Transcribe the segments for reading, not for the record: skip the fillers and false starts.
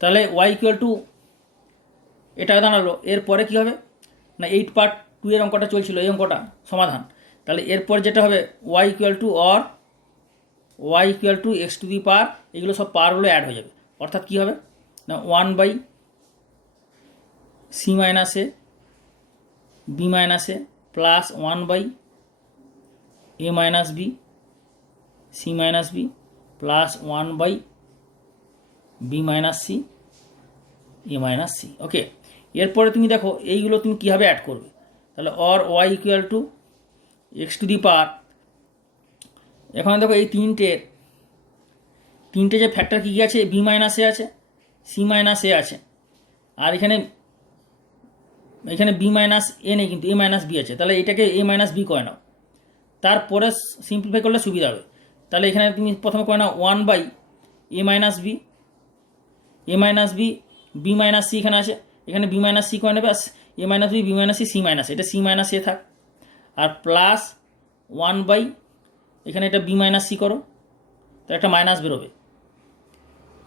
তাহলে y = এটা দাঁড়ালো। এরপরে কী হবে না 8 part 2 এর অঙ্কটা চলছিল, এই অঙ্কটা সমাধান। তাহলে এরপর যেটা হবে y or y x⁴, এগুলো সব পাওয়ারগুলো অ্যাড হয়ে যাবে। অর্থাৎ কী হবে না 1/c - a b - a plus 1/a - b c - b plus 1/b - c a - c। ওকে, এরপরে তুমি দেখো এইগুলো তুমি কীভাবে অ্যাড করবে। তাহলে or y x⁴, এখন দেখো এই তিনটে যে ফ্যাক্টর কী কী আছে, b - a আছে, c - a আছে, আর এখানে b - a নেই, কিন্তু a - b আছে। তাহলে এটাকে a - b করে নাও, তারপরে সিম্পলিফাই করলে সুবিধা হবে। তাহলে এখানে তুমি প্রথমে করে নাও 1/a - b, a - b, b - c এখানে আছে, এখানে b - c করে নেবে, a - b, b - c, c - a, এটা c - a থাক, আর প্লাস 1/, এখানে এটা b - c করো, তো একটা মাইনাস বেরোবে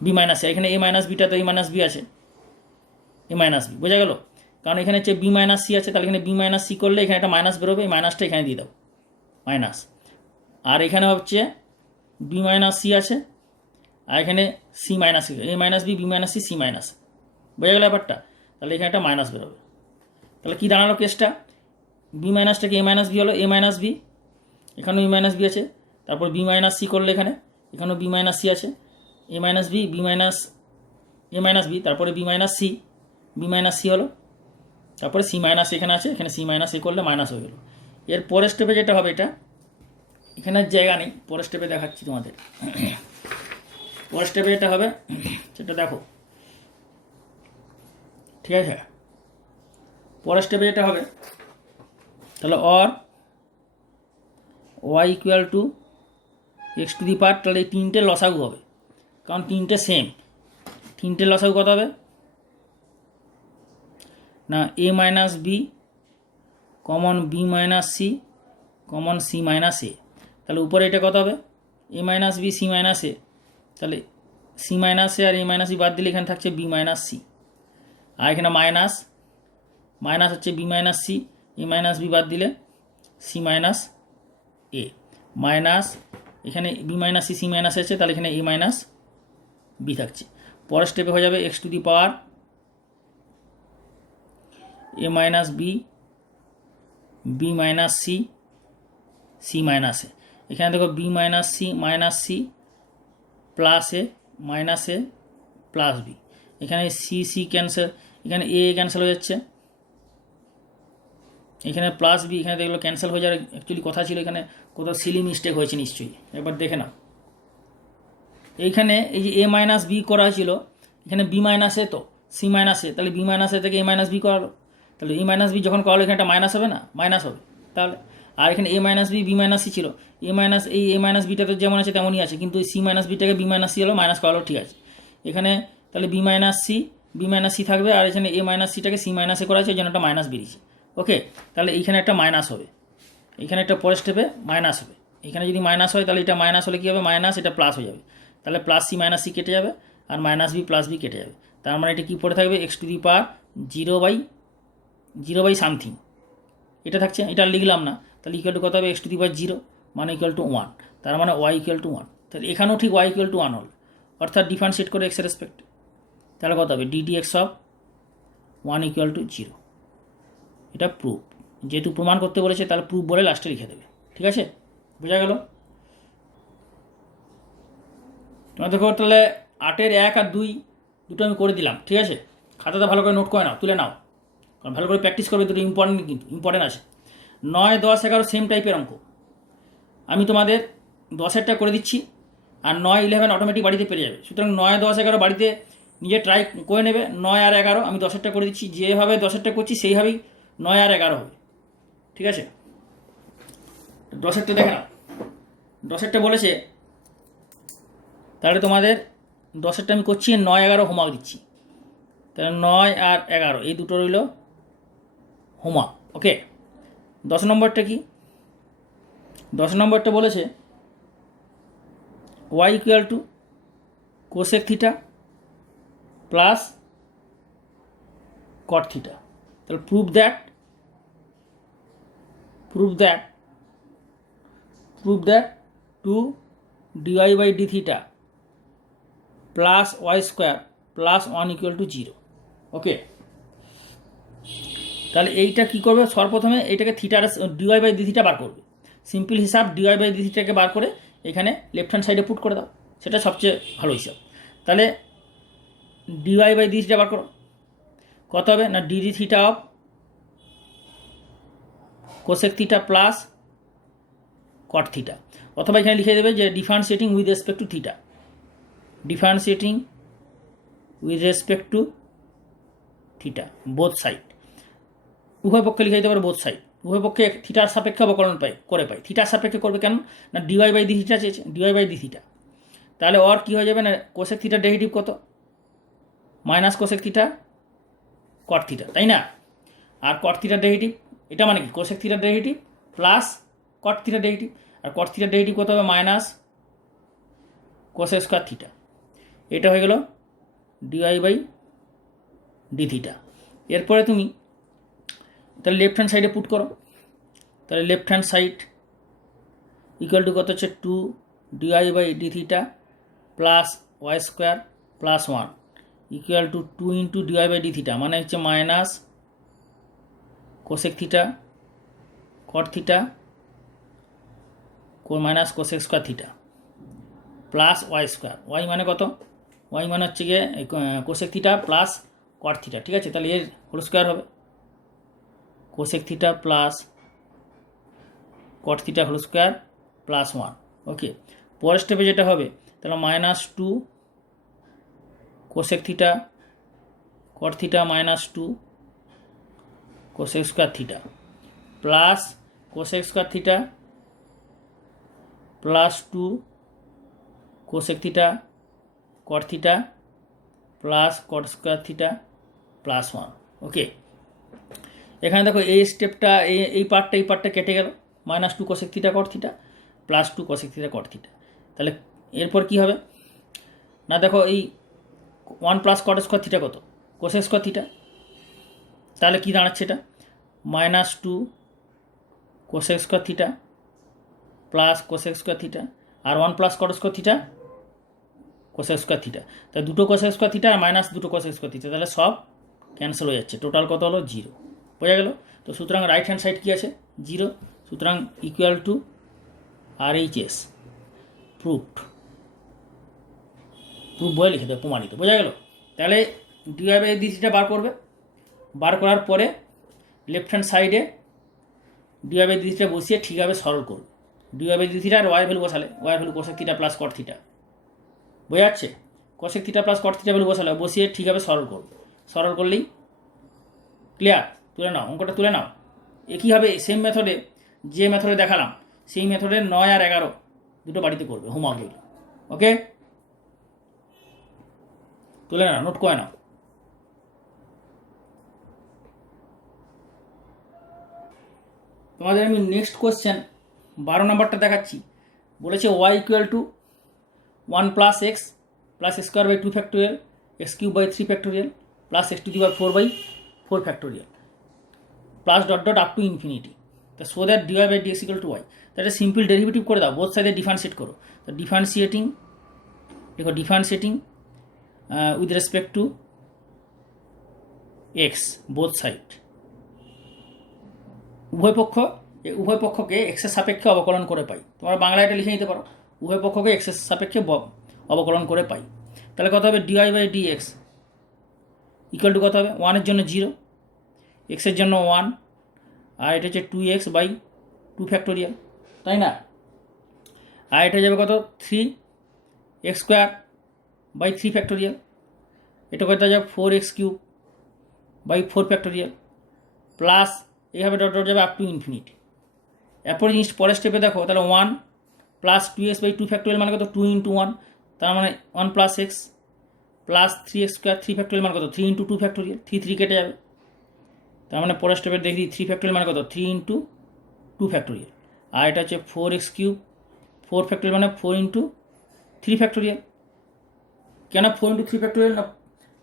b - c, এখানে a - bটা তো a - b আছে, a - b, বোঝা গেল? কারণ এখানে হচ্ছে b - c আছে, তাহলে এখানে b - c করলে এখানে একটা মাইনাস বেরোবে, এই মাইনাসটা এখানে দিয়ে দাও, মাইনাস। আর এখানে হচ্ছে b - c আছে, আর এখানে c - a - b, b - c, c - বোঝা গেল ব্যাপারটা? তাহলে এখানে একটা মাইনাস বেরোবে। তাহলে কি দাঁড়ালো কেসটা, b মাইনাসটাকে a - b হলো, a - b, এখানেও a - b আছে, তারপর b - c করলে এখানেও b - c আছে, a - b, b a - b, তারপরে b - c, b - c হলো, তারপরে c - এখানে আছে, এখানে c - a করলে মাইনাস হয়ে গেল। এর পরের স্টেপে যেটা হবে, এটা এখানে জায়গা নেই, পরের স্টেপে দেখাচ্ছি তোমাদের। পরের স্টেপে যেটা হবে সেটা দেখো, ঠিক আছে? পরের স্টেপে যেটা হবে, তাহলে or y x⁴, তাহলে এই তিনটে লসাগু হবে, কারণ তিনটে সেম। তিনটে লসাগু কত হবে না a - b common b - c common c - a, তাহলে উপরে এটা কত হবে a - b, c - a, তাহলে c - a R a - b বাদ দিলে এখানে থাকছে b - c, আর এখানে মাইনাস হচ্ছে b - c, a - b বাদ দিলে c - a, মাইনাস এখানে b - c, c - আছে, তাহলে এখানে a - b থাকছে। পরের স্টেপে হয়ে যাবে x⁴ a - b, b - c, c - a, এখানে দেখো b - c - c plus a minus a plus b, এখানে c ক্যান্সেল, এখানে a ক্যান্সেল হয়ে যাচ্ছে, এখানে প্লাস b, এখানে দেখলো ক্যান্সেল হয়ে যাবে। অ্যাকচুয়ালি কথা ছিল এখানে কোথাও সিলি মিস্টেক হয়েছে নিশ্চয়ই, একবার দেখে নাও। এইখানে এই যে a - b করা হয়েছিল, এখানে b - a তো c - a, তাহলে b - a থেকে a - b করালো, তাহলে a - b যখন করালো এখানে একটা মাইনাস হবে না, মাইনাস হবে তাহলে। আর এখানে a - b, b - c ছিল, এই a - bটা তো যেমন আছে তেমনই আছে, কিন্তু c - bটাকে b - c হলো মাইনাস করালো, ঠিক আছে। এখানে তাহলে b - c, b - c থাকবে, আর এখানে a - cটাকে c - a করা আছে, এই জন্য একটা মাইনাস বেরিয়েছে। ওকে, তাহলে এইখানে একটা মাইনাস হবে, এখানে একটা পরের স্টেপে মাইনাস হবে। এখানে যদি মাইনাস হয় তাহলে এটা মাইনাস হলে কী হবে, মাইনাস, এটা প্লাস হয়ে যাবে, তাহলে প্লাস c - c কেটে যাবে, আর মাইনাস b প্লাস b কেটে যাবে। তার মানে এটা কী পড়ে থাকবে x⁴ 0 বাই সামথিং, এটা থাকছে, এটা লিখলাম না। তাহলে ইকুয়াল টু কত হবে, x⁴ 0 মানে ইকুয়াল টু 1, তার মানে y = 1। তাহলে এখানেও ঠিক y = 1 হল, অর্থাৎ ডিফারেন্সিয়েট করে x এর রেসপেক্ট, তাহলে কত হবে ddx অফ 1 = 0। এটা প্রুফ, যেহেতু প্রমাণ করতে বলেছে তাহলে প্রুফ বলে লাস্টে লিখে দেবে, ঠিক আছে? বোঝা গেল? তোমার দেখো তাহলে 8-এর 1 আর 2 দুটো আমি করে দিলাম, ঠিক আছে? খাতাটা ভালো করে নোট করে নাও, তুলে নাও, কারণ ভালো করে প্র্যাকটিস করবে, দুটো ইম্পর্টেন্ট, কিন্তু ইম্পর্টেন্ট আছে। 9, 10, 11 সেম টাইপের অঙ্ক, আমি তোমাদের 10-এরটা করে দিচ্ছি, আর 9, 11 অটোমেটিক বাড়িতে পেরে যাবে। সুতরাং 9, 10, 11 বাড়িতে নিজে ট্রাই করে নেবে। 9 আর 11 আমি 10-এরটা করে দিচ্ছি, যেভাবে 10-এরটা করছি সেইভাবেই 9 আর 11 হবে, ঠিক আছে? 10-এরটা দেখে নাও, 10-এরটা বলেছে, তাহলে তোমাদের 10-এরটা আমি করছি, 9, 11 হোমওয়ার্ক দিচ্ছি। তাহলে 9 আর 11 এই দুটো রইল হোমওয়ার্ক। ওকে, 10 নম্বরটা কি? 10 নম্বরটা বলেছে y = cosec θ plus cot theta. তাহলে prove that two dy by d theta plus y square plus 1 equal to 0। Okay, তাহলে এইটা কী করবে, সর্বপ্রথমে এইটাকে থিটার ডিওয়াই বাই ডি থিটা বার করবে। সিম্পল হিসাব, ডিওয়াই বাই ডি থিটাকে বার করে এখানে লেফট হ্যান্ড সাইডে পুট করে দাও, সেটা সবচেয়ে ভালো হিসাব। তাহলে ডিওয়াই বাই ডি থিটা বার করো, কত হবে না D theta of cosec theta plus cot theta, অথবা এখানে লিখে দেবে যে differentiating with respect two theta, differentiating with respect two theta both side. উভয় পক্ষে লিখে দিতে পারে বোথ সাইড, উভয় পক্ষে থিটার সাপেক্ষে অবকলন করে পাই। থিটার সাপেক্ষে করবে কেন না ডিওয়াই বাই ডি থিটা চেয়েছে, ডিওয়াই বাই ডি থিটা। তাহলে ওর কী হয়ে যাবে না কোসেক থিটার ডেরিভেটিভ কত, minus cosec theta cot theta, তাই না? আর কট থিটার ডেরিভেটিভ, এটা মানে কি কোসেক থিটার ডেরিভেটিভ প্লাস কট থিটার ডেরিভেটিভ, আর কট থিটার ডেরিভেটিভ কত হবে মাইনাস কোসেক স্কোয়ার থিটা। এটা হয়ে গেল ডিওয়াই বাই ডি থিটা। এরপরে তুমি তাহলে লেফট হ্যান্ড সাইডে পুট করো, তাহলে left hand side equal to কত হচ্ছে 2 d y by d theta plus y square plus 1 equal to 2 into d y by d theta, মানে হচ্ছে minus cosec theta cot theta minus cosec square theta plus y square. Y মানে কত, y মানে হচ্ছে গিয়ে cosec theta plus cot theta, ঠিক আছে? তাহলে এর হোল স্কোয়ার হবে cosec theta plus cot theta whole square plus 1। ওকে, পরের স্টেপে যেটা হবে তাহলে minus 2 cosec theta cot theta minus 2 cosec square theta plus cosec square theta plus 2 cosec theta cot theta plus cot square theta plus 1। ওকে, এখানে দেখো এই স্টেপটা এই পার্টটা কেটে গেল, minus 2 cosec theta cot theta plus 2 cosec theta cot theta. তাহলে এরপর কি হবে না দেখো এই 1 প্লাস কট স্কোয়ার থিটা কত কোসেক স্কোয়ার থিটা, তাহলে কি দাঁড়াচ্ছে এটা minus 2 cosec square theta plus cosec square theta আর 1 plus cot square theta cosec square theta. তাহলে দুটো কোসেক স্কোয়ার থিটা আর মাইনাস দুটো কোসেক স্কোয়ার থিটা, তাহলে সব ক্যান্সেল হয়ে যাচ্ছে, টোটাল কত হলো 0, বোঝা গেল? তো সুতরাং রাইট হ্যান্ড সাইড কী আছে 0, সুতরাং equal to RHS proved, proof বলে লিখে দেবে প্রমাণিত, বোঝা গেল? তাহলে ডিওয়াই বাই ডি থিটা বার করবে, বার করার পরে লেফট হ্যান্ড সাইডে ডিওয়াই বাই ডি থিটা বসিয়ে ঠিকভাবে সরল করবে। ডিওয়াই বাই ডি থিটা আর ওয়াই ভ্যালু বসালে, y value cosec theta plus cot theta, বোঝা যাচ্ছে? Cosec theta plus cot theta value বসিয়ে ঠিকভাবে সরল করবে, সরল করলেই ক্লিয়ার। তুলে নাও, অঙ্কটা তুলে নাও। একই হবে সেম মেথডে, যে মেথডে দেখালাম সেই মেথডে 9 আর 11 দুটো বাড়িতে করবে হোমওয়ার্ক এগুলো। ওকে, তুলে নাও, নোট করে নাও। তোমাদের আমি নেক্সট কোয়েশ্চেন 12 নম্বরটা দেখাচ্ছি। বলেছে y equal to 1 plus x plus square by 2 factorial x cube by 3 factorial plus x to the power 4 by 4 factorial plus dot dot up to infinity. তা so that dy by dx equal to y, তাহলে simple derivative করে দাও, both সাইডে differentiate করো। তো differentiating, দেখো differentiating with respect to x both side, উভয় পক্ষকে এক্সের সাপেক্ষে অবকলন করে পাই। তোমরা বাংলা এটা লিখে নিতে পারো, উভয় পক্ষকে এক্সের সাপেক্ষে অবকলন করে পাই। তাহলে কত হবে d y by dx equal to কত হবে 1-এর জন্য 0, এক্সের জন্য 1, আর এটা হচ্ছে 2x বাই 2 ফ্যাক্টোরিয়াল, তাই না? আর এটা যাবে কত 3x স্কোয়ার বাই 3 ফ্যাক্টোরিয়াল, এটা কত যাবে 4x cube by 4 factorial plus এইভাবে ডট ডট যাবে আপ টু ইনফিনিটি। এরপর জিনিস পরের স্টেপে দেখো, তাহলে 1 প্লাস 2x বাই 2 ফ্যাক্টোরিয়াল মানে কত 2 ইন্টু 1, তার মানে 1 plus x plus 3x square 3 factorial মানে কত 3 ইন্টু 2 ফ্যাক্টোরিয়াল, 3 কেটে যাবে, তার মানে পরের স্টেপে দেখি 3 ফ্যাক্টোরিয়াল মানে কত 3 ইন্টু 2 ফ্যাক্টোরিয়াল, আর এটা হচ্ছে 4x কিউব 4 ফ্যাক্টোরিয়াল মানে 4 ইন্টু 3 ফ্যাক্টোরিয়াল। কেন 4 ইন্টু 3 ফ্যাক্টোরিয়াল না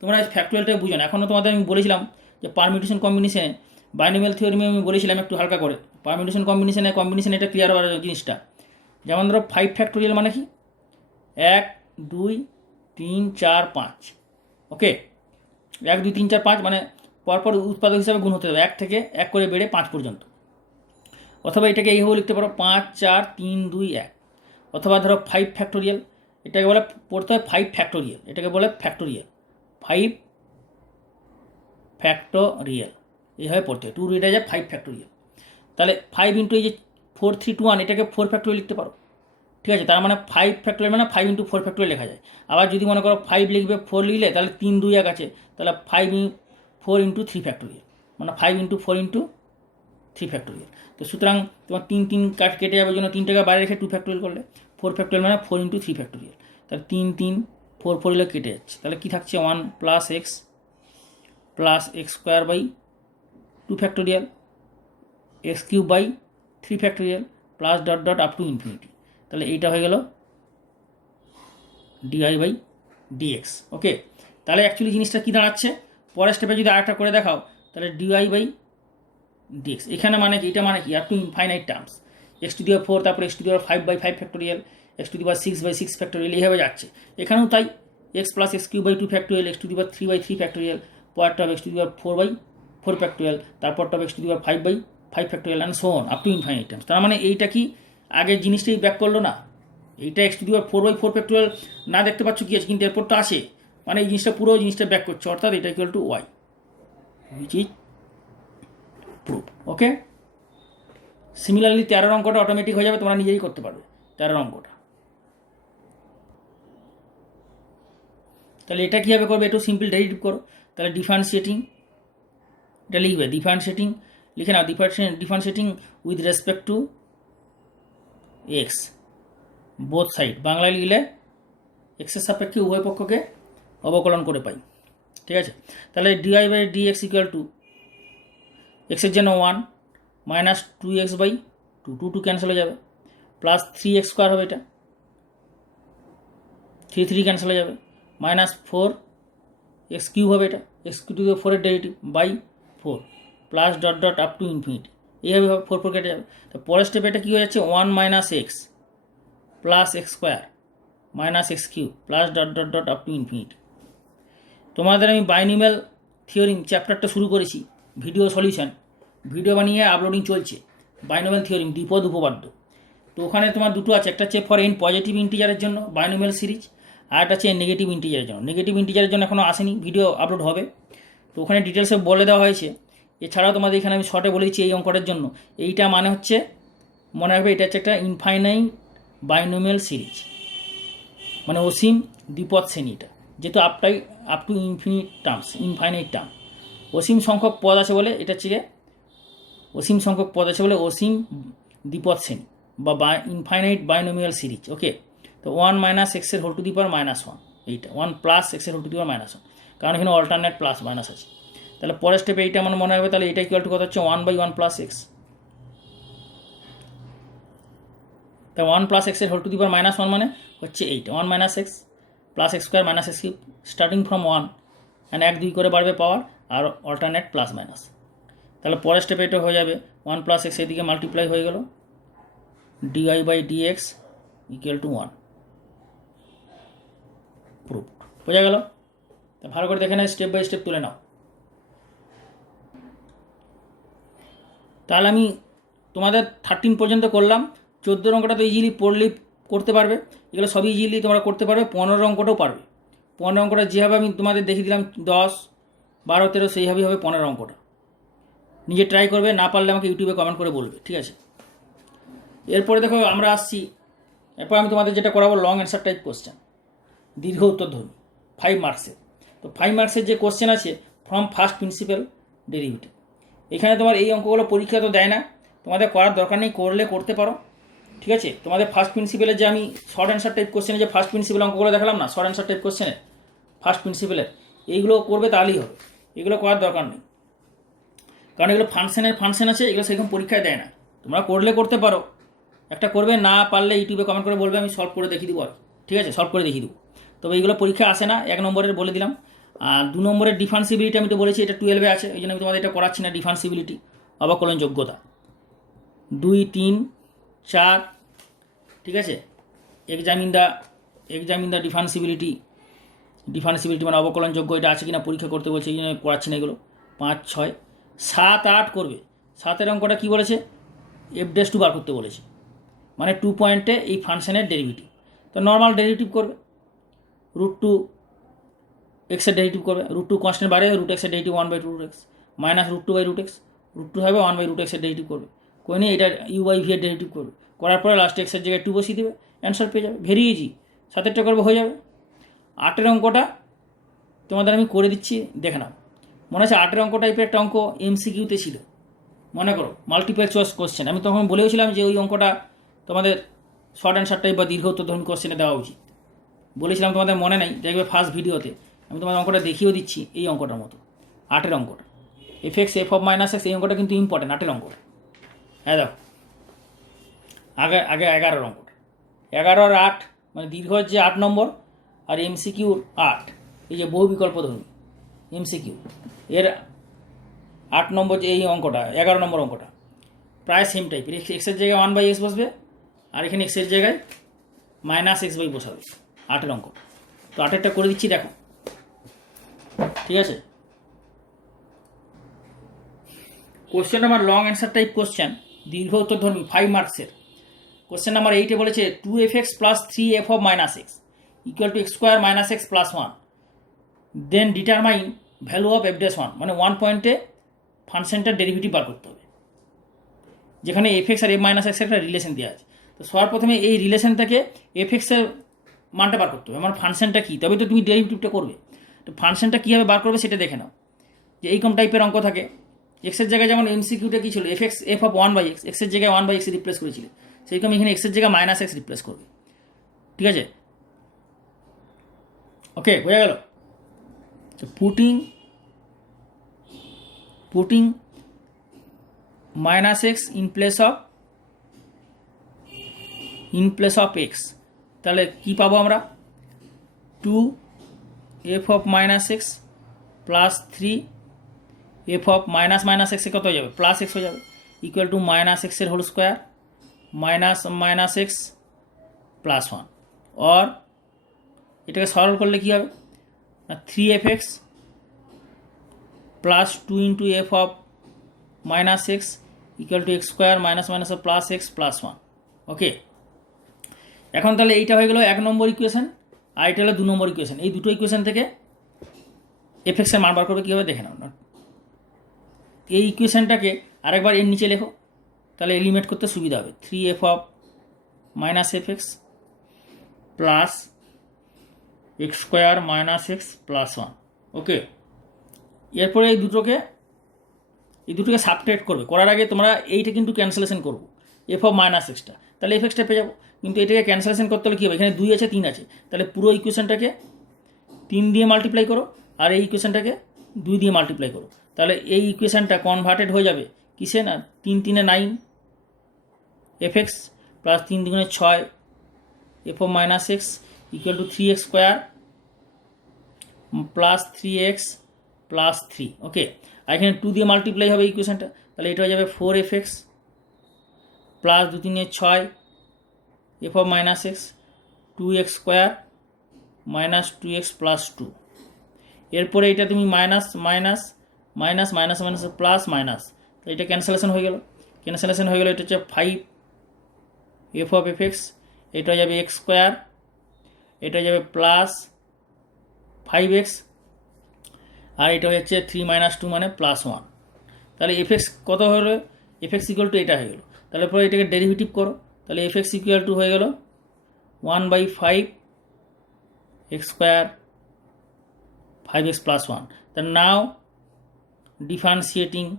তোমরা ফ্যাক্টোরিয়ালটা বুঝো না। এখনও তোমাদের আমি বলেছিলাম যে পারমিউটেশন কম্বিনেশনে বাইনোমিয়াল থিওরিমে আমি বলেছিলাম একটু হালকা করে, পারমিউটেশন কম্বিনেশনে এটা ক্লিয়ার হওয়ার জিনিসটা। যেমন ধরো 5 ফ্যাক্টোরিয়াল মানে কি 1 2 3 4 5, ওকে 1 2 3 4 5 মানে পরপর উৎপাদক হিসাবে গুণ হতে হবে 1 থেকে 1 করে বেড়ে 5 পর্যন্ত। অথবা এটাকে এইভাবে লিখতে পারো 5 4 3 2 1। অথবা ধরো 5 ফ্যাক্টোরিয়াল, এটাকে বলে পড়তে হয় 5 ফ্যাক্টোরিয়াল, এটাকে বলে ফ্যাক্টোরিয়াল 5 ফ্যাক্টোরিয়াল এইভাবে পড়তে হয়, 2 রিডা যায় 5 ফ্যাক্টোরিয়াল। তাহলে 5 ইন্টু এই যে 4 3 2 1 এটাকে 4 ফ্যাক্টোরিয়াল লিখতে পারো, ঠিক আছে। তার মানে 5 ফ্যাক্টোরিয়াল মানে 5 ইন্টু 4 ফ্যাক্টোরিয়াল লেখা যায়। আবার যদি মনে করো 5 লিখবে 4 লিখলে তাহলে 3 2 1 আছে, তাহলে 4 ইন্টু 3 ফ্যাক্টোরিয়াল মানে 5 ইন্টু 4 ইন্টু 3 ফ্যাক্টোরিয়াল। তো সুতরাং তোমার 3 3 কেটে যাবে জন্য 3 টাকা বাইরে রেখে 2 ফ্যাক্টোরিয়াল করলে 4 ফ্যাক্টোরিয়াল মানে 4 ইন্টু 3 ফ্যাক্টোরিয়াল। তাহলে 3 3 4 4 হলে কেটে যাচ্ছে, তাহলে কী থাকছে 1 plus x square by 2 factorial x cube by 3 factorial plus dot dot up to infinity. তাহলে এইটা হয়ে গেল ডিআই বাই ডিএক্স, ওকে। তাহলে অ্যাকচুয়ালি জিনিসটা কী দাঁড়াচ্ছে, পরের স্টেপে যদি আরেকটা করে দেখাও তাহলে ডিআই বাই ডিএক্স এখানে মানে কি, এটা মানে কি up to infinite terms, x to the power 4 তারপরে x to the power 5 by 5 factorial x to the power 6 by 6 factorial এইভাবে যাচ্ছে। এখানেও তাই x plus x cube by 2 factorial x to the power 3 by 3 factorial পরেরটা হবে x to the power 4 by 4 factorial তারপরটা হবে x to the power 5 by 5 factorial and so on up to infinite terms. তার মানে এইটা কি আগের জিনিসটাই ব্যাক করলো না, এইটা x to the power 4 by 4 factorial না দেখতে পাচ্ছ কি আছে, কিন্তু এরপরটা আসে মানে এই জিনিসটা পুরো জিনিসটা ব্যাক করছে, অর্থাৎ এটা equal to y which is proof, okay. Similarly 13 অঙ্কটা অটোমেটিক হয়ে যাবে, তোমরা নিজেই করতে পারবে 13 অঙ্কটা। তাহলে এটা কীভাবে করবে, একটু সিম্পল ডেরিভেটিভ করো। তাহলে ডিফারেন্সিয়েটিং এটা লিখবে, ডিফারেন্সিয়েটিং লিখে নাও, differentiating with respect to x both side, বাংলায় লিখলে এক্সের সাপেক্ষে উভয় পক্ষকে অবকলন করে পাই, ঠিক আছে। তাহলে d i by dx equal to এক্সের জন্য 1 মাইনাস 2x বাই 2 2 2 ক্যান্সেল হয়ে যাবে প্লাস 3x স্কোয়ার হবে, এটা 3 3 ক্যান্সেল হয়ে যাবে মাইনাস 4 এক্স কিউব হবে, এটা এক্স কিউ টু দি 4 এর derivative by 4 plus dot dot up to infinity এইভাবে 4 4 কেটে যাবে। তো পরের স্টেপে এটা কী হয়ে যাচ্ছে 1 minus x plus x square minus x cube plus dot dot dot up to infinity. তোমাদের আমি বাইনোমিয়াল থিওরিম চ্যাপ্টারটা শুরু করেছি, ভিডিও সলিউশন, ভিডিও বানিয়ে আপলোডিং চলছে। বাইনোমিয়াল থিওরিম দ্বিপদ উপপাদ্য, তো ওখানে তোমার দুটো আছে, একটা হচ্ছে ফর এন পজিটিভ ইন্টিজারের জন্য বাইনোমিয়াল সিরিজ, আর একটা হচ্ছে নেগেটিভ ইন্টিজারের জন্য। নেগেটিভ ইন্টিজারের জন্য এখনও আসেনি, ভিডিও আপলোড হবে, তো ওখানে ডিটেলসে বলে দেওয়া হয়েছে। এছাড়াও তোমাদের এখানে আমি শর্টে বলে দিচ্ছি এই অঙ্কটার জন্য, এইটা মানে হচ্ছে মনে রাখবে এটা হচ্ছে একটা ইনফাইনাইট বাইনোমিয়াল সিরিজ, মানে অসীম দ্বিপদ শ্রেণী, এটা যেহেতু আপ টু ইনফাইনাইট টার্ম, অসীম সংখ্যক পদ আছে বলে এটা হচ্ছে অসীম সংখ্যক পদ আছে বলে অসীম দ্বিপদ শ্রেণী বা ইনফাইনাইট বাইনোমিয়াল সিরিজ, ওকে। তো 1 মাইনাস এক্সের whole to the power minus 1, এইটা 1 প্লাস এক্সের whole to the power minus 1, কারণ এখানে অল্টারনেট প্লাস মাইনাস আছে। তাহলে পরের স্টেপে এইটা আমার মনে হবে, তাহলে এটা ইকুয়াল টু কত হচ্ছে 1 বাই 1 প্লাস এক্স, তা 1 প্লাস এক্সের whole to the power minus 1 মানে হচ্ছে এইটা 1 minus x plus x square minus x cube starting from 1 and 1 2 করে বাড়বে পাওয়ার আর অল্টারনেট প্লাস মাইনাস। তাহলে পরের স্টেপে এটা হয়ে যাবে 1 প্লাস এক্স এদিকে মাল্টিপ্লাই হয়ে গেল d i by dx equal to 1, proof, বোঝা গেল। তা ভালো করে দেখে নাও, স্টেপ বাই স্টেপ তুলে নাও। তাহলে আমি তোমাদের 13 পর্যন্ত করলাম, 14 অঙ্কটা তো ইজিলি পড়লেই করতে পারবে, এগুলো সবই ইজিলি তোমরা করতে পারবে। 15 অঙ্কটাও পারবে, 15 অঙ্কটা যেভাবে আমি তোমাদের দেখিয়ে দিলাম 10 12 13 সেইভাবেই হবে 15 অঙ্কটা। নিজে ট্রাই করবে, না পারলে আমাকে ইউটিউবে কমেন্ট করে বলবে, ঠিক আছে। এরপরে দেখো আমরা আসছি, এরপর আমি তোমাদের যেটা করাবো লং অ্যান্সার টাইপ কোশ্চেন, দীর্ঘ উত্তরধ্বনি 5 মার্কসের। তো 5 মার্কসের যে কোশ্চেন আছে ফ্রম ফার্স্ট প্রিন্সিপাল ডেরিভেটিভ, এখানে তোমার এই অঙ্কগুলো পরীক্ষা তো দেয় না, তোমাদের করার দরকার নেই, করলে করতে পারো, ঠিক আছে। তোমাদের ফার্স্ট প্রিন্সিপালের যে আমি শর্ট অ্যান্সার টাইপ কোশ্চেনে যে ফার্স্ট প্রিন্সিপাল অঙ্কগুলো দেখালাম না, শর্ট অ্যান্সার টাইপ কোশ্চেনে ফার্স্ট প্রিন্সিপালের এইগুলো করবে, তাহলেই হবে, এগুলো করার দরকার নেই, কারণ এগুলো ফাংশন আছে, এগুলো সেরকম পরীক্ষায় দেয় না। তোমরা করলে করতে পারো, একটা করবে, না পারলে ইউটিউবে কমেন্ট করে বলবে, আমি সলভ করে দেখিয়ে দেবো, আর ঠিক আছে, সলভ করে দেখিয়ে দেবো। তবে এইগুলো পরীক্ষা আসে না, 1 নম্বরের বলে দিলাম। আর 2 নম্বরের ডিফারেন্সিবিলিটি আমি তো বলেছি এটা 12-এ আছে, এই জন্য আমি তোমাদের এটা করাচ্ছি না। ডিফারেন্সিবিলিটি অবকলন যোগ্যতা 2, 3, 4, ঠিক আছে। এক্সামিন দ্য ডিফারেন্সিবিলিটি মানে অবকলনযোগ্য এটা আছে কিনা পরীক্ষা করতে বলছে, এই জন্য করাচ্ছি না এগুলো। 5, 6, 7, 8 করবে। 7-এর অঙ্কটা কী বলেছে, f'2 বার করতে বলেছে, মানে 2 পয়েন্টে এই ফাংশনের ডেরিভেটিভ। তো নর্মাল ডেরিভেটিভ করবে, √2 এক্সের ডেরিভেটিভ করবে, √2 কনস্ট্যান্ট বাইরে, √x-এর ডেরিভেটিভ 1/√x মাইনাস √2/√x, √2 হবে 1/√x-এর ডেরিভেটিভ করবে, করে নিয়ে এটা u/v এর ডেরিভেটিভ করবে, করার পরে লাস্টে এক্সের জায়গায় 2 বসিয়ে দেবে, অ্যান্সার পেয়ে যাবে। Very easy. 7-এরটা করবে, হয়ে যাবে। 8-এর অঙ্কটা তোমাদের আমি করে দিচ্ছি, দেখে নাও। মনে হচ্ছে 8-এর অঙ্ক টাইপের একটা অঙ্ক MCQ-তে ছিল, মনে করো মাল্টিপল চয়েস কোশ্চেন। আমি তখন বলেওছিলাম যে ওই অঙ্কটা তোমাদের শর্ট অ্যান্সার টাইপ বা দীর্ঘ উত্তরধর্মী কোশ্চেনে দেওয়া উচিত, বলেছিলাম, তোমাদের মনে নেই, দেখবে ফার্স্ট ভিডিওতে আমি তোমাদের অঙ্কটা দেখিয়েও দিচ্ছি। এই অঙ্কটার মতো 8-এর অঙ্কটা f(x, f(-x), এই অঙ্কটা কিন্তু ইম্পর্টেন্ট 8-এর অঙ্কটা। হ্যাঁ দেখো, আগে 11-এর অঙ্কটা, 11 আর 8 মানে দীর্ঘর যে 8 নম্বর আর MCQ 8, এই যে বহু বিকল্পধর্মী MCQ এর 8 নম্বর যে এই অঙ্কটা, 11 নম্বর অঙ্কটা প্রায় সেম টাইপের। এক্সের জায়গায় 1/x বসবে আর এখানে এক্সের জায়গায় -x/y বসাবে, 8-এর অঙ্ক। তো 8-এরটা করে দিচ্ছি, দেখো, ঠিক আছে। Question number long answer type question, দীর্ঘ উত্তরধর্মী, 5 মার্কসের। কোশ্চেন নাম্বার 8-এ বলেছে 2f(x + 3f(-x) = x² - x + 1, then determine value of f'1, মানে 1 পয়েন্টে ফাংশনটার ডেরিভেটিভ বার করতে হবে, যেখানে f(x) আর f(-x) একটা রিলেশন দেওয়া আছে। তো সবার প্রথমে এই রিলেশনটাকে f(x)-এর মানটা বার করতে হবে, আমার ফাংশনটা কী, তবে তো তুমি ডেরিভেটিভটা করবে। তো ফাংশনটা কীভাবে বার করবে সেটা দেখে নাও। যে এইরকম টাইপের অঙ্ক থাকে, এক্সের জায়গায় যেমন MCQ-টা কী ছিল, f(1/x), এক্সের জায়গায় 1/x রিপ্লেস করেছিল, সেইরকম এখানে এক্সের জায়গায় -x রিপ্লেস করবে, ঠিক আছে। ওকে, বোঝা গেল। তো putting -x in place of x, তাহলে কি পাবো আমরা, 2f(-x) + 3f(-x) কত হয়ে যাবে, +x হয়ে যাবে, ইকুয়াল টু -x-এর হোল স্কোয়ার -x + 1, অর এটাকে সরল করলে কী হবে না, 3f(x) + 2 * f(-x) equal to x² - +x + 1। ওকে, এখন তাহলে এইটা হয়ে গেল 1 নম্বর ইকুয়েশন, আর এটা হলো 2 নম্বর ইকুয়েশন। এই দুটো ইকুয়েশন থেকে f(x)-এর মান বার করবে কীভাবে দেখে নাও না। এই ইকুয়েশনটাকে আরেকবার এর নিচে লেখো, তাহলে এলিমিনেট করতে সুবিধা হবে। 3f(-f(x) plus x² - x + 1। ওকে, এরপরে এই দুটোকে সাবট্রাক্ট করবে। করার আগে তোমরা এইটা কিন্তু ক্যান্সেলেশন করবো, f(-x)টা, তাহলে f(x)টা পেয়ে যাবো। কিন্তু এটাকে ক্যান্সেলেশন করতে হলে কী হবে, এখানে 2 আছে 3 আছে, তাহলে পুরো ইকুয়েশনটাকে 3 দিয়ে মাল্টিপ্লাই করো, আর এই ইকুয়েশনটাকে 2 দিয়ে মাল্টিপ্লাই করো, তাহলে এই ইকুয়েশনটা কনভার্টেড হয়ে যাবে কিসে না, 3 × 3 = 9 f(x) + 3 × 2 = 6 f(-x) equal to 3x² + 3x + 3। ওকে, আর এখানে 2 দিয়ে মাল্টিপ্লাই হবে ইকুয়েশনটা, তাহলে এটা হয়ে যাবে 4f(x) + 2 × 3 = 6 f(-x) 2x² - 2x + 2। এরপরে এটা তুমি মাইনাস প্লাস মাইনাস, এটা ক্যান্সেলেশন হয়ে গেল, এটা হচ্ছে 5f(-x), এটা হয়ে যাবে x², এটা হয়ে যাবে প্লাস 5x, আর এটা হচ্ছে 3 - 2 মানে +1। তাহলে f(x) কত হলো, f(x) = এটা হয়ে গেল। তাহলে পরে এটাকে ডেরিভেটিভ করো, তাহলে f(x) = হয়ে গেল 1/5 x² 5x + 1। then now differentiating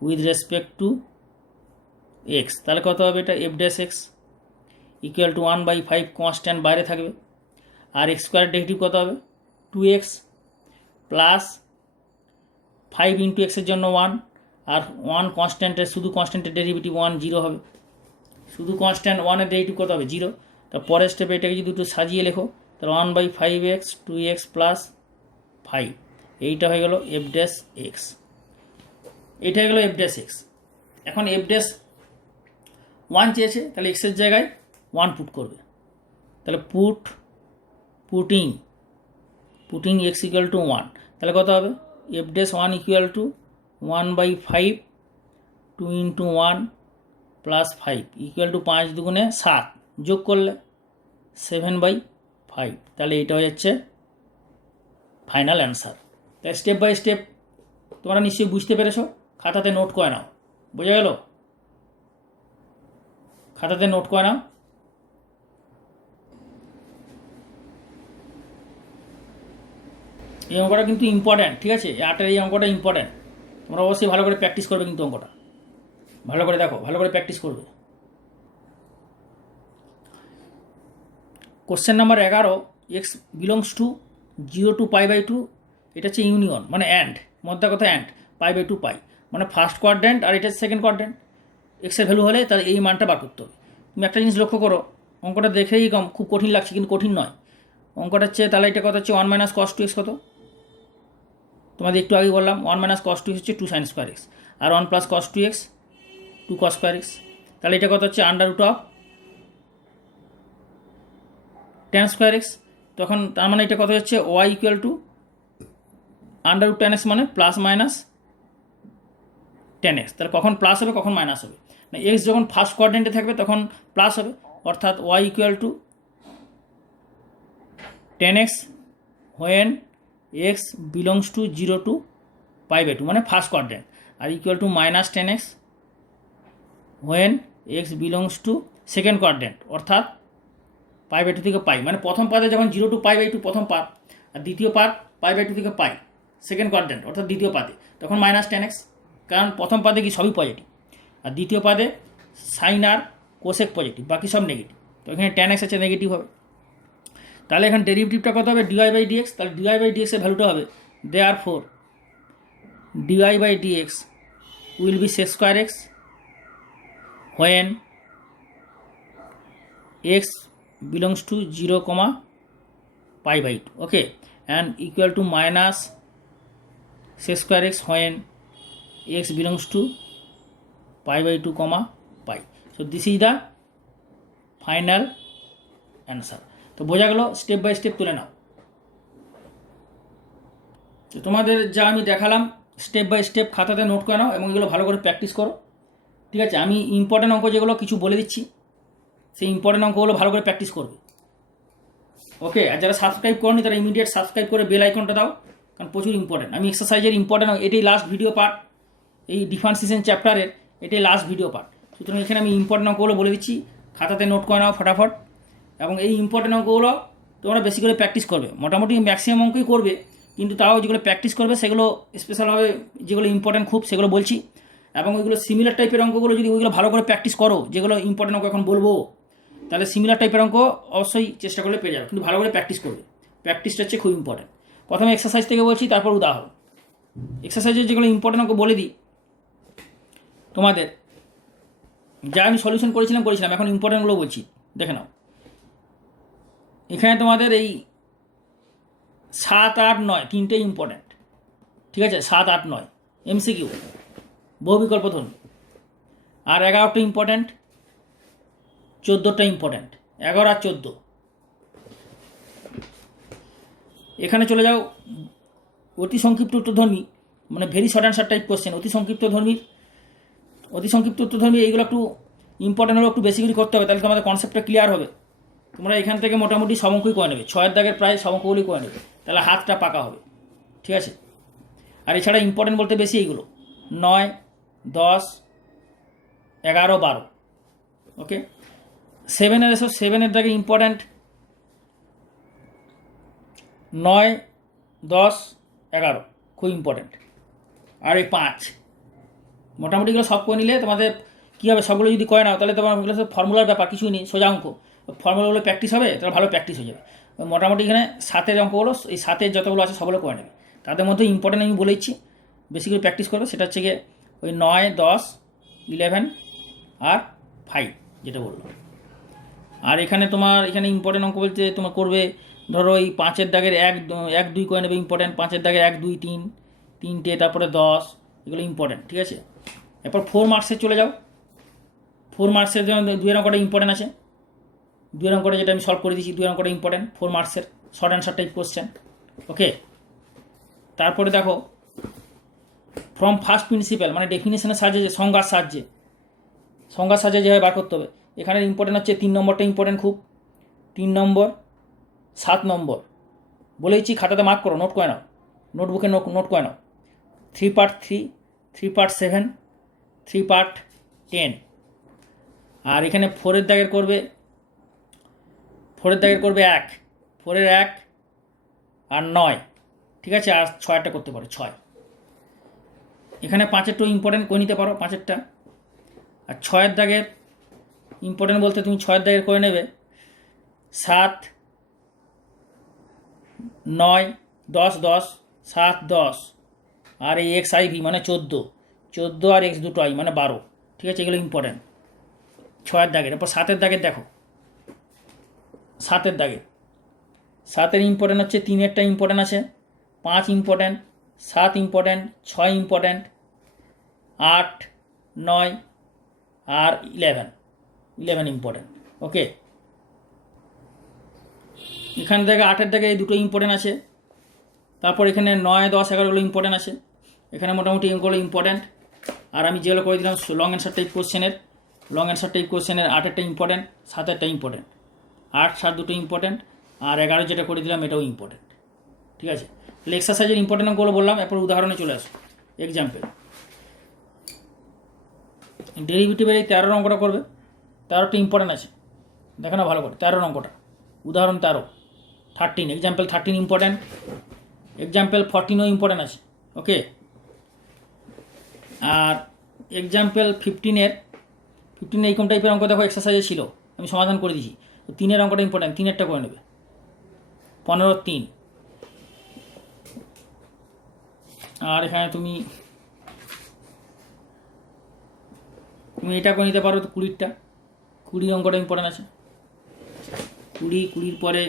with respect to x, তাহলে কত হবে, এটা f'(x) = 1/5 কনস্ট্যান্ট বাইরে থাকবে, আর x² ডেরিভেটিভ কত হবে 2x প্লাস 5 × x এর জন্য 1, আর 1 কনস্ট্যান্টের, শুধু কনস্ট্যান্টের ডেরিভেটিভ 1 0 হবে, শুধু কনস্ট্যান্ট 1-এর ডেরিভেটিভ কত হবে 0। তা পরের স্টেপে এটাকে যদি দুটো সাজিয়ে লেখো, তাহলে 1/5x 2x প্লাস 5, এইটা হয়ে গেল এফ ড্যাশ এক্স, এইটা হয়ে গেল এফ ড্যাশ এক্স। এখন এফ ড্যাশ 1 চেয়েছে, তাহলে এক্সের জায়গায় 1 পুট করবে, তাহলে পুটিং এক্স ইকুয়াল টু 1, তাহলে কত হবে F dash 1 equal two 1/5 2 into 1 plus 5 equal to 5 দুগুণে 7, যোগ করলে 7/5, তাহলে এইটা হয়ে যাচ্ছে ফাইনাল অ্যান্সার। তাই স্টেপ বাই স্টেপ তোমরা নিশ্চয়ই বুঝতে পেরেছো, খাতাতে নোট করে নাও। বোঝা গেল? খাতাতে নোট করে নাও। এই অঙ্কটা কিন্তু ইম্পর্ট্যান্ট, ঠিক আছে? 8-এর এই অঙ্কটা ইম্পর্ট্যান্ট, তোমরা অবশ্যই ভালো করে প্র্যাকটিস করবে, কিন্তু অঙ্কটা ভালো করে দেখো, ভালো করে প্র্যাকটিস করবে। Question number 11, x belongs to 0 to π/2, এটা হচ্ছে ইউনিয়ন মানে অ্যান্ড, মধ্যে কথা অ্যান্ড π/2 পাই, মানে ফার্স্ট কোয়াড্র্যান্ট আর এটা সেকেন্ড কোয়াড্র্যান্ট। এক্সের ভ্যালু হলে তাহলে এই মানটা বার করতে হবে। তুমি একটা জিনিস লক্ষ্য করো, অঙ্কটা দেখেই খুব কঠিন লাগছে, কিন্তু কঠিন নয়। অঙ্কটা হচ্ছে তাহলে এটা কত হচ্ছে 1 - cos 2x কত, তোমাদের একটু আগে বললাম 1 - cos 2x হচ্ছে 2 sin square x, আর 1 + cos 2x 2 cos square x, তাহলে এটা কত হচ্ছে √tan square x। তখন তার মানে এটা কত হচ্ছে y equal to √tan x, মানে প্লাস মাইনাস tan x। তাহলে কখন প্লাস হবে কখন মাইনাস হবে, না এক্স যখন ফার্স্ট কোয়াড্রেন্টে থাকবে তখন প্লাস হবে, অর্থাৎ y equal to tan x when x belongs to 0 to π/2, মানে ফার্স্ট কোয়াড্রেন্ট, আর equal to minus tan x when x belongs to second quadrant, অর্থাৎ π/2 থেকে পাই, মানে প্রথম পাদে যখন 0 to π/2 প্রথম পাদ, আর দ্বিতীয় পাদ π/2 থেকে পাই সেকেন্ড কোয়াড্রেন্ট, অর্থাৎ দ্বিতীয় পাদে তখন মাইনাস tan x, কারণ প্রথম পাদে কি সবই পজিটিভ, আর দ্বিতীয় পাদে সাইন আর কোসেক পজিটিভ, বাকি সব নেগেটিভ, তো এখানে tan x আছে নেগেটিভ হবে। তাহলে এখানে ডেরিভেটিভটা কত হবে dy/dx, তাহলে dy/dx এর ভ্যালুটা হবে therefore dy/dx will be sec square x when x belongs to 0, π/2, okay, and equal to minus sec square x when x belongs to π/2, π. So this is the final answer. তো বোঝা গেল, step by step তুলে নাও। তো তোমাদের যা আমি দেখালাম step by step খাতাতে নোট করে নাও এবং এগুলো ভালো করে প্র্যাকটিস করো, ঠিক আছে? আমি ইম্পর্টেন্ট অঙ্ক যেগুলো কিছু বলে দিচ্ছি, সেই ইম্পর্টেন্ট অঙ্কগুলো ভালো করে প্র্যাকটিস করবে, ওকে? আর যারা সাবস্ক্রাইব করনি তারা ইমিডিয়েট সাবস্ক্রাইব করে বেল আইকনটা দাও, কারণ প্রচুর ইম্পর্টেন্ট। আমি এক্সারসাইজের ইম্পর্টেন্ট, এটাই লাস্ট ভিডিও পার্ট, এই ডিফারেন্সিয়েশন চ্যাপ্টারের এটাই লাস্ট ভিডিও পার্ট। সুতরাং এখানে আমি ইম্পর্টেন্ট অঙ্কগুলো বলে দিচ্ছি, খাতাতে নোট করে নাও ফটাফট, এবং এই ইম্পর্টেন্ট অঙ্কগুলো তোমরা বেশি করে প্র্যাকটিস করবে। মোটামুটি ম্যাক্সিমাম অঙ্কই করবে, কিন্তু তাও যেগুলো প্র্যাকটিস করবে সেগুলো স্পেশালভাবে যেগুলো ইম্পর্টেন্ট খুব সেগুলো বলছি, এবং ওইগুলো সিমিলার টাইপের অঙ্কগুলো যদি ওইগুলো ভালো করে প্র্যাকটিস করো, যেগুলো ইম্পর্টেন্ট অঙ্ক এখন বলবো, তাহলে সিমিলার টাইপের অঙ্ক অবশ্যই চেষ্টা করলে পেয়ে যাবে, কিন্তু ভালো করে প্র্যাকটিস করবে। প্র্যাকটিসটা হচ্ছে খুব ইম্পর্টেন্ট। প্রথমে এক্সারসাইজ থেকে বলছি, তারপর উদাহরণ। এক্সারসাইজের যেগুলো ইম্পর্টেন্ট অঙ্ক বলে দিই তোমাদের, যা আমি সলিউশন করেছিলাম, এখন ইম্পর্টেন্টগুলো বলছি, দেখে নাও। এখানে তোমাদের এই 7, 8, 9 তিনটেই ইম্পর্ট্যান্ট, ঠিক আছে? 7, 8, 9 এমসিকিউ, বহু বিকল্প ধরুন, আর 11টা ইম্পর্ট্যান্ট, 14টা ইম্পর্ট্যান্ট, 11 আর 14। এখানে চলে যাও অতি সংক্ষিপ্ত উত্তরধর্মী, মানে very short answer type question. অতি সংক্ষিপ্ত উত্তরধর্মী এইগুলো একটু ইম্পর্টেন্ট হলেও একটু বেশি করে করতে হবে, তাহলে তোমাদের কনসেপ্টটা ক্লিয়ার হবে। তোমরা এখান থেকে মোটামুটি সব অঙ্কই করে নেবে, 6 দাগের প্রায় সব অঙ্কগুলি করে নেবে, তাহলে হাতটা পাকা হবে, ঠিক আছে? আর এছাড়া ইম্পর্টেন্ট বলতে বেশি এইগুলো 9, 10, 11, 12, ওকে? 7-এর এসো, 7-এর দাগে ইম্পর্ট্যান্ট 9, 10, 11 খুব ইম্পর্ট্যান্ট, আর এই 5 মোটামুটি এগুলো সব করে নিলে তোমাদের কী হবে, সবগুলো যদি করে নাও তাহলে তোমার এগুলো সব ফর্মুলার ব্যাপার, কিছুই নেই, সোজা অঙ্ক। ফর্মুলাগুলো প্র্যাকটিস হবে, তাহলে ভালো প্র্যাকটিস হয়ে যাবে। মোটামুটি এখানে 7-এর অঙ্কগুলো, এই 7-এর যতগুলো আছে সবগুলো করে নেবে। তাদের মধ্যে ইম্পর্টেন্ট আমি বলে দিচ্ছি, বেশি করে প্র্যাকটিস করবে, সেটা হচ্ছে গিয়ে ওই 9, 10, 11 আর 5 যেটা বললো। আর এখানে তোমার এখানে ইম্পর্টেন্ট অঙ্ক বলতে তোমার করবে ধরো এই 5-এর দাগের 1 2 করে নেবে ইম্পর্টেন্ট, 5-এর দাগের 1 2 3 3টে, তারপরে 10, এগুলো ইম্পর্টেন্ট, ঠিক আছে। এরপর 4 মার্কসে চলে যাও। 4 মার্কসের জন্য 2 অঙ্কটা ইম্পর্টেন্ট আছে, 2 অঙ্কটা যেটা আমি সলভ করে দিয়েছি, 2 অঙ্কটা ইম্পর্টেন্ট 4 মার্কসের শর্ট অ্যান্সার টাইপ কোশ্চেন। ওকে, তারপরে দেখো ফ্রম ফার্স্ট প্রিন্সিপাল, মানে ডেফিনেশনের সাহায্যে, সংজ্ঞার সাহায্যে যেভাবে বার করতে হবে। এখানে ইম্পর্টেন্ট হচ্ছে 3 নম্বরটা ইম্পর্টেন্ট খুব, 3 নম্বর 7 নম্বর বলেইছি, খাতাতে মার্ক করো, নোট করে নাও, নোটবুকে নোট করে নাও। 3 পার্ট 3, 3 পার্ট 7, 3 পার্ট 10। আর এখানে 4-এর দাগের করবে 1, 4-এর 1 আর 9, ঠিক আছে। আর 6-এরটা করতে পারো 6। এখানে 5-এরটাও ইম্পর্টেন্ট করে নিতে পারো, 5-এরটা। আর 6-এর দাগের ইম্পর্টেন্ট বলতে তুমি 6-এর দাগের করে নেবে 7 9 10 10 7 10, আর এই XIV মানে 14 আর X দুটো I মানে 12, ঠিক আছে। এগুলো ইম্পর্টেন্ট 6-এর দাগের। এরপর 7-এর দাগের দেখো, 7-এর দাগের 7-এর ইম্পর্টেন্ট হচ্ছে 3-এরটা ইম্পর্টেন্ট আছে, 5 ইম্পর্টেন্ট, 7 ইম্পর্টেন্ট, 6 ইম্পর্টেন্ট, 8 9 আর 11 ইম্পর্টেন্ট। ওকে, এখান থেকে 8-এর দাগে এই দুটো ইম্পর্টেন্ট আছে। তারপর এখানে 9 10 11গুলো ইম্পর্টেন্ট আছে। এখানে মোটামুটি এগুলো ইম্পর্টেন্ট। আর আমি যেগুলো করে দিলাম লং অ্যান্সার টাইপ কোশ্চেনের 8-এরটা ইম্পর্টেন্ট, 7-এরটা ইম্পর্টেন্ট, 8 7 দুটো ইম্পর্টেন্ট, আর 11 যেটা করে দিলাম এটাও ইম্পর্টেন্ট, ঠিক আছে। তাহলে এক্সারসাইজের ইম্পর্টেন্ট অঙ্কগুলো বললাম। এরপর উদাহরণে চলে আসো। এক্সাম্পল, ডেরিভেটিভের এই 13 অঙ্কটা করবে, 13টা ইম্পর্টেন্ট আছে, দেখো না ভালো করে। 13 অঙ্কটা উদাহরণ 13 এক্সাম্পল 13 ইম্পর্টেন্ট, এক্সাম্পল 14ও ইম্পর্টেন্ট আছে। ওকে, আর এক্সাম্পল 15 এইরকম টাইপের অঙ্ক দেখো এক্সারসাইজে ছিল, আমি সমাধান করে দিয়েছি। তো 3-এর অঙ্কটা ইম্পর্টেন্ট, 3-এরটা করে নেবে 15 3। আর এখানে তুমি এটা করে নিতে পারো, তো 20 অঙ্কটা ইম্পর্টেন্ট আছে। 20 পরে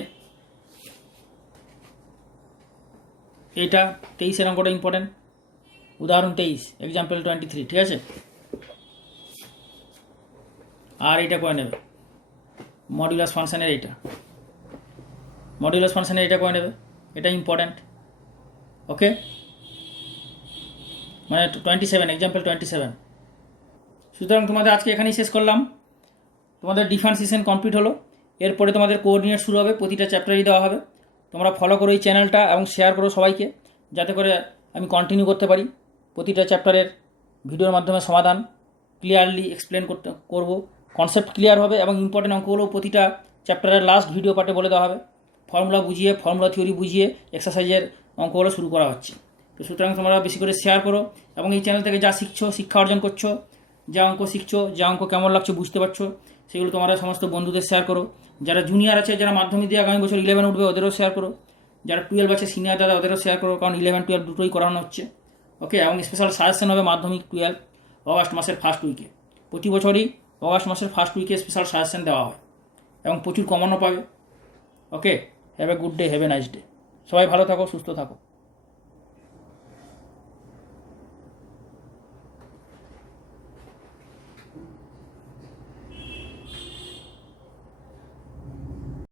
এটা 23-এর অঙ্কটা ইম্পর্টেন্ট, উদাহরণ 23 এক্সাম্পল 23, ঠিক আছে। আর এটা করে নেবে মডুলাস ফাংশনের এটা করে নেবে, এটা ইম্পর্টেন্ট। ওকে, মানে 27 এক্সাম্পল 27। সুতরাং তোমাদের আজকে এখানেই শেষ করলাম। তোমাদের ডিফারেন্সিয়েশন কমপ্লিট হলো। এরপরে তোমাদের কোঅর্ডিনেট শুরু হবে, প্রতিটা চ্যাপ্টারই দেওয়া হবে। তোমরা ফলো করো এই চ্যানেলটা এবং শেয়ার করো সবাইকে, যাতে করে আমি কন্টিনিউ করতে পারি। প্রতিটা চ্যাপ্টারের ভিডিওর মাধ্যমে সমাধান ক্লিয়ারলি এক্সপ্লেন করব, কনসেপ্ট ক্লিয়ার হবে এবং ইম্পর্টেন্ট অঙ্কগুলো প্রতিটা চ্যাপ্টারের লাস্ট ভিডিও পার্টে বলে দেওয়া হবে। ফর্মুলা থিওরি বুঝিয়ে এক্সারসাইজের অঙ্কগুলো শুরু করা হচ্ছে। তো সুতরাং তোমরা বেশি করে শেয়ার করো এবং এই চ্যানেল থেকে যা শিখছো, শিক্ষা অর্জন করছো, যা অঙ্ক শিখছো, যা অঙ্ক কেমন লাগছে বুঝতে পারছো, সেগুলো তোমরা সমস্ত বন্ধুদের শেয়ার করো। যারা জুনিয়র আছে, যারা মাধ্যমিক দিয়ে আগামী বছর 11 উঠবে, ওদেরও শেয়ার করো। যারা 12 আছে সিনিয়র দাদা, ওদেরও শেয়ার করো, কারণ 11 12 দুটোই করানো হচ্ছে। ওকে, এবং স্পেশাল সাজেশন হবে মাধ্যমিক 12 অগাস্ট মাসের ফার্স্ট উইকে। প্রতি বছরই অগাস্ট মাসের ফার্স্ট উইকে স্পেশাল সাজেশন দেওয়া হয় এবং প্রচুর কমনও পাবে। Okay, have a good day, have a nice day. সবাই ভালো থাকো, সুস্থ থাকো।